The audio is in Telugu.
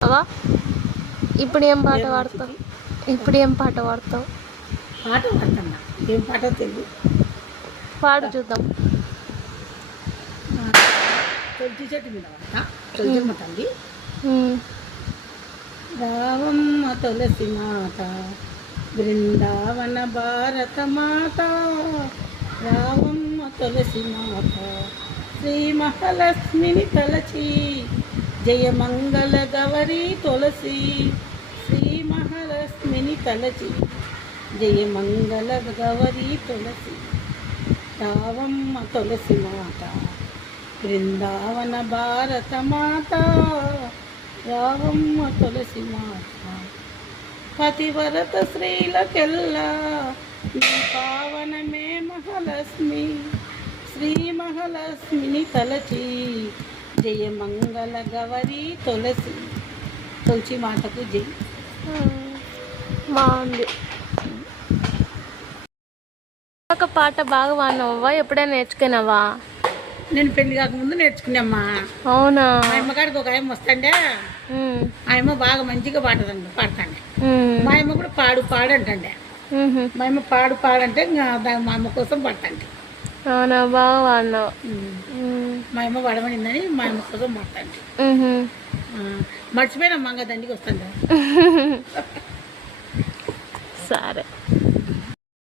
అవా ఇప్పుడు ఏం పాట పాడతావు? ఇప్పుడు ఏం పాట పాడతావు? పాట పాడుతున్నా. ఏం పాట తెలియదు. పాడు చూద్దాం. తులసి చెట్టు మీద పడతా. తులసమ్మ తల్లి. ఉమ్. రావమ్మ తులసి మాత, బృందావన భారత మాత, రావమ్మ తులసి మాత, శ్రీ మహాలక్ష్మిని తలచి, జయమంగళ గౌరీ తులసి, శ్రీ మహాలక్ష్మిని తలచి, జయమంగళ గౌరీ తులసి, రావమ్మ తులసి మాత, బృందావన భారత మాత, రావమ్మ తులసి మాత, పతివరత శ్రీలకెల్లా నీ పావనమే మహాలక్ష్మి, శ్రీ మహాలక్ష్మిని తలచి, జయమంగళ గౌరీ తులసి, తులసి మాతకు జై. బాగుంది. ఒక పాట బాగా పాడినావా? ఎప్పుడైనా నేర్చుకున్నావా? నేను పెళ్లి కాకముందు నేర్చుకున్నామ్మా. అవునా? మా అమ్మగారికి ఒక ఆయమ్మ వస్తాండే, ఆ అమ్మ బాగా మంచిగా పాడతాండే. మా అమ్మ కూడా పాడు అంటండే. మా అమ్మ పాడంటే మా అమ్మ కోసం పాడతాండి. అవునా? బాగా పాడినావు. మా అమ్మ పాడమనిందని మా అమ్మ కోసం పాడతాండి. మర్చిపోయినా మంగ దండికి వస్తాండే. సరే.